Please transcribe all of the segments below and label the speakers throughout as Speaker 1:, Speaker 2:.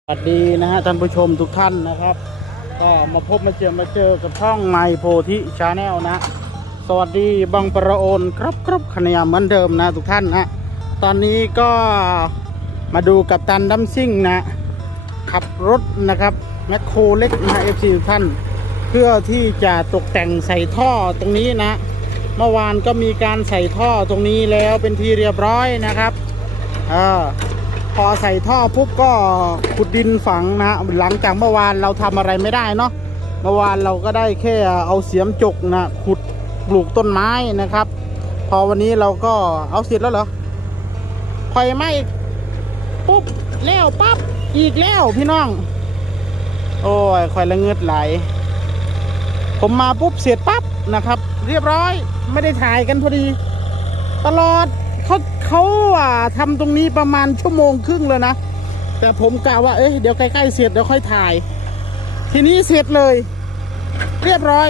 Speaker 1: สวัสดีนะฮะท่านผู้ชมทุกท่านนะครับ ก็มาพบมาเจอกับช่องไมโพธิชาแนลนะสวัสดีบังประโอนครับขณะเหมือนเดิมนะทุกท่านนะตอนนี้ก็มาดูกับตันดัมซิ่งนะขับรถนะครับแมคโครเล็กนะเอฟซีทุกท่านเพื่อที่จะตกแต่งใส่ท่อตรงนี้นะเมื่อวานก็มีการใส่ท่อตรงนี้แล้วเป็นที่เรียบร้อยนะครับพอใส่ท่อปุ๊บก็ขุดดินฝังนะหลังจากเมื่อวานเราทำอะไรไม่ได้เนาะเมื่อวานเราก็ได้แค่เอาเสียมจกนะขุดปลูกต้นไม้นะครับพอวันนี้เราก็เอาเสร็จแล้วเหรอไฟไหม้ปุ๊บแล้วปั๊บอีกแล้วพี่น้องโอ้ยไฟละเงิดไหลผมมาปุ๊บเสร็จปั๊บนะครับเรียบร้อยไม่ได้ถ่ายกันพอดีตลอดเขาทำตรงนี้ประมาณชั่วโมงครึ่งเลยนะแต่ผมกะว่าเดี๋ยวใกล้ๆเสร็จเดี๋ยวค่อยถ่ายทีนี้เสร็จเลยเรียบร้อย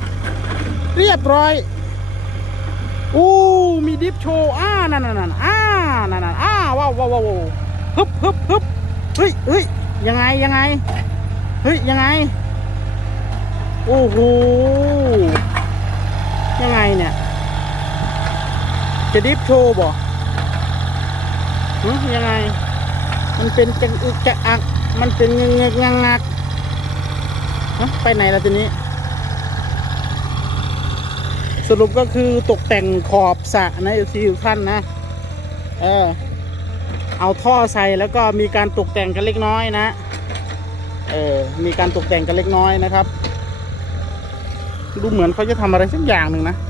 Speaker 1: อู้มีดิฟโชว์นั่นว้าวฮึบเฮ้ยยังไงเฮ้ยยังไงโอ้โหยังไงเนี่ยจะดิฟโชว์บ่ยังไงมันเป็นจังอึกจะอักมันเป็นเงือกงักไปไหนแล้วทีนี้สรุปก็คือตกแต่งขอบสระนะที่ทุกท่านนะเอาท่อใส่แล้วก็มีการตกแต่งกันเล็กน้อยนะมีการตกแต่งกันเล็กน้อยนะครับดูเหมือนเขาจะทำอะไรสักอย่างหนึ่งนะ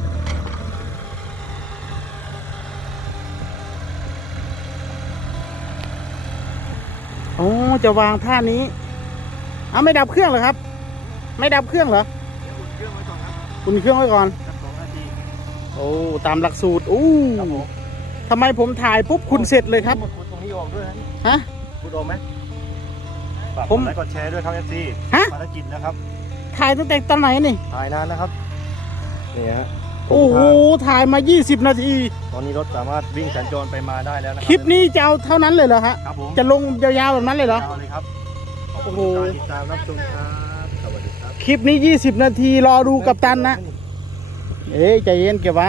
Speaker 1: โอ้จะวางท่านี้ไม่ดับเครื่องเหรอครับไม่ดับเครื่องเหรออุ่นเครื่องไว้ก่อนโอ้ตามหลักสูตรทำไมผมถ่ายปุ๊บคุณเสร็จเลยครับ
Speaker 2: ตรงนี้ออกด้วย
Speaker 1: ฮะ
Speaker 2: คุณโอมไหมฝากไลค์กดแชร์ด้วยครับเอฟซีภารกิจนะครับ
Speaker 1: ถ่ายตั้งแต่ตอนไหนนี่
Speaker 2: ถ่ายนานนะครับนี่ฮะ
Speaker 1: โอ้โหถ่ายมา20 นาที
Speaker 2: ตอนนี้รถสามารถวิ่งสัญจรไปมาได้แล้วนะ
Speaker 1: คลิปนี้จะเอาเท่านั้นเลยเหรอฮะ
Speaker 2: ครับผม
Speaker 1: จะลงยาวๆแบบนั้นเลยเหรอย
Speaker 2: าวเลยครับขอบคุณการติดตามรับชมครับสวัสดีครับ
Speaker 1: คลิปนี้20 นาทีรอดูกับตันนะใจเย็นเก็บไว้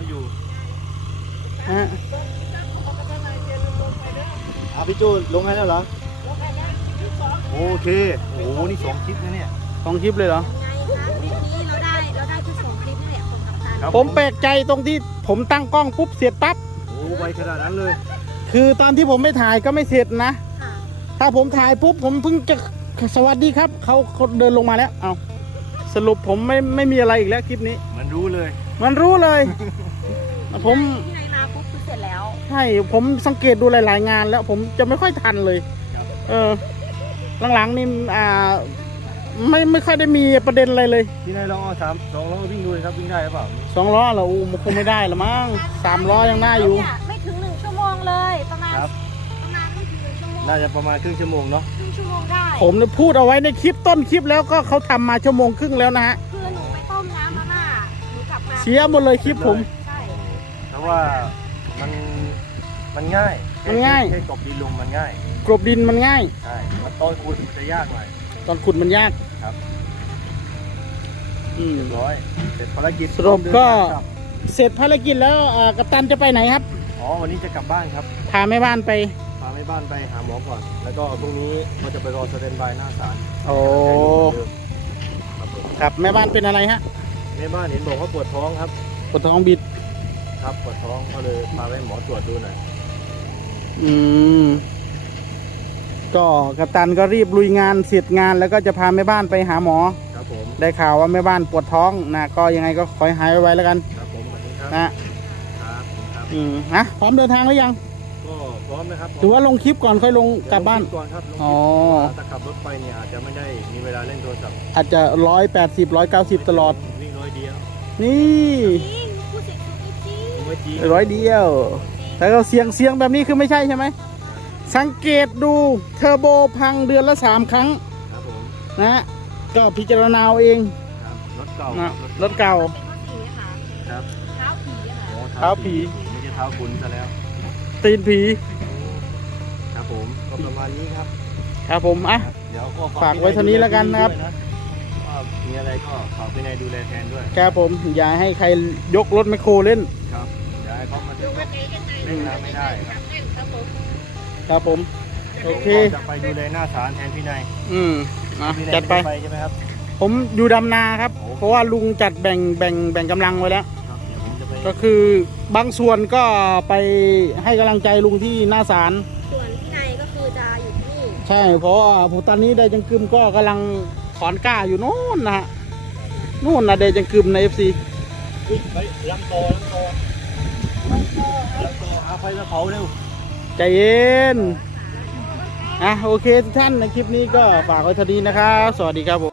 Speaker 1: ฮะ
Speaker 2: พี่จูลงให้แล้วเหรอโอเคโอ้โหนี่2 คลิปนะเนี่ย
Speaker 1: 2 คลิปเลยเหรอ
Speaker 3: เราได้ที่2 คลิปนี่แหละ
Speaker 1: ผมแปลกใจตรงที่ผมตั้งกล้องปุ๊บเสร็จปั๊บ
Speaker 2: โอ้ไวขนาดนั้นเลย
Speaker 1: คือตอนที่ผมไม่ถ่ายก็ไม่เสร็จนะถ้าผมถ่ายปุ๊บผมเพิ่งจะสวัสดีครับเขาเดินลงมาแล้วเอาสรุปผมไม่มีอะไรอีกแล้วคลิปนี้
Speaker 2: มันรู้เลย
Speaker 1: ผม
Speaker 3: ที่ไหนมาปุ๊บคือเสร็จแล้ว
Speaker 1: ใช่ผมสังเกตดูหลายๆงานแล้วผมจะไม่ค่อยทันเลยหลังๆนี่ไม่ค่อยได้มีประเด็นอะไรเลย
Speaker 2: ที่ไหนเรา2 ล้อวิ่งดูเลยครับวิ่งได้หรือเปล่า
Speaker 1: 2 ล้อเหรอมันคงไม่ได้ละมั้ง3 ล้อยังได้อยู่
Speaker 3: ไม่ถึง1 ชั่วโมงเลยประมาณไม่ถึง1 ชั่วโมง
Speaker 2: น่าจะประมาณครึ่งชั่วโมงเนาะ
Speaker 3: ครึ่งชั่วโมงได้
Speaker 1: ผมเนี่ยพูดเอาไว้ในคลิปต้นคลิปแล้วก็เขาทำมา1 ชั่วโมงครึ่งแล้วนะฮะ
Speaker 3: คือหนูไปต้มน้ำมาม่าหนูกลับมา
Speaker 1: เสียหมดเลยคลิปผม
Speaker 3: ใช่
Speaker 2: เพราะว่ามันง่ายแค่กบดินลงมันง่าย
Speaker 1: กลบดินมันง่าย
Speaker 2: ใช่ตอนขุดมันจะยากหน่อย
Speaker 1: ตอนขุดมันยาก
Speaker 2: ครับเรียบร้อยเสร็จภารกิจ
Speaker 1: สรุปก็เสร็จภารกิจแล้วกัปตันจะไปไหนครับ
Speaker 2: วันนี้จะกลับบ้านครับ
Speaker 1: พาแม่บ้านไป
Speaker 2: หาหมอก่อนแล้วก็พรุ่งนี้เราจะไปรอสแตนด์บายหน้าศาล
Speaker 1: ครับแม่บ้านเป็นอะไรฮะ
Speaker 2: แม่บ้านเห็นบอกว่าปวดท้องครับ
Speaker 1: ปวดท้องบิด
Speaker 2: ครับปวดท้องก็เลยพาไปหมอตรวจดูหน่อย
Speaker 1: ก็กัปตันก็รีบลุยงานเสร็จงานแล้วก็จะพาแม่บ้านไปหาหมอ
Speaker 2: ครับผม
Speaker 1: ได้ข่าวว่าแม่บ้านปวดท้องนะก็ยังไงก็ขอให้หายไวๆแล้วกัน
Speaker 2: ครับผมขอบคุณครับ
Speaker 1: นะพร้อมเดินทางหรือยัง
Speaker 2: ก็พร้อมนะครับ
Speaker 1: ถือว่าลงคลิปก่อนค่อยลงกลับบ้าน
Speaker 2: ก่อนครับถ้าขับรถไปเนี่ยอาจจะไม่ได้มีเวลาเล่นโทรศัพท์
Speaker 1: อาจจะ180 190ตลอด
Speaker 2: วิ่ง100 เดียว
Speaker 1: นี่100 เดียวแต่ก็เสียงแบบนี้คือไม่ใช่ใช่ไหมสังเกตดูเทอร์โบพังเดือนละ3 ครั้ง
Speaker 2: ครับผม
Speaker 1: นะก็พิจารณาเอง
Speaker 2: รถเก่า
Speaker 1: นะรถเก่า
Speaker 2: ครับ
Speaker 1: เท้าผี
Speaker 2: ไม่ใช่เท้าคุณซะแล้ว
Speaker 1: ตีนผี
Speaker 2: ครับผมก็ประมาณนี้ครับ
Speaker 1: ครับผมอ่ะ
Speaker 2: เดี๋ยวก็
Speaker 1: ฝากไว้เท่านี้แล้วกันนะครับ
Speaker 2: ว่ามีอะไรก็ฝากพี่นายดูแลแทนด้วย
Speaker 1: ครับผมอย่าให้ใครยกรถแมคโครเล่น
Speaker 2: ครับอย่าให้เขามาเล่นน้ำไม่ได้ครับ
Speaker 1: ครับผมโอเค
Speaker 2: จะไปดูแลหน้าศาลแทนพี่นาย
Speaker 1: พี่นายจัดไป
Speaker 2: ใช่ไหมครับ
Speaker 1: ผมอยู่ดำนาครับ
Speaker 2: โอเค
Speaker 1: เพราะว่าลุงจัดแบ่งกำลังไว้แล้ว
Speaker 2: ครับเดี๋ยวผมจะไป
Speaker 1: ก็คือบางส่วนก็ไปให้กำลังใจลุงที่หน้าศาล
Speaker 3: ส่วนที่ในก็คือจะอยู่ที่นี่
Speaker 1: ใช่เพราะว่าผู้ตอนนี้ได้จังกึมก็กำลังถอนกล้าอยู่โน่นนะฮะนู่นนะเดจังกึมใน FC
Speaker 2: ไปลำโตหาไฟมาเผาเร็ว
Speaker 1: ใจเย็นโอเคทุกท่านในคลิปนี้ก็ฝากไว้เท่านี้นะครับ สวัสดีครับผม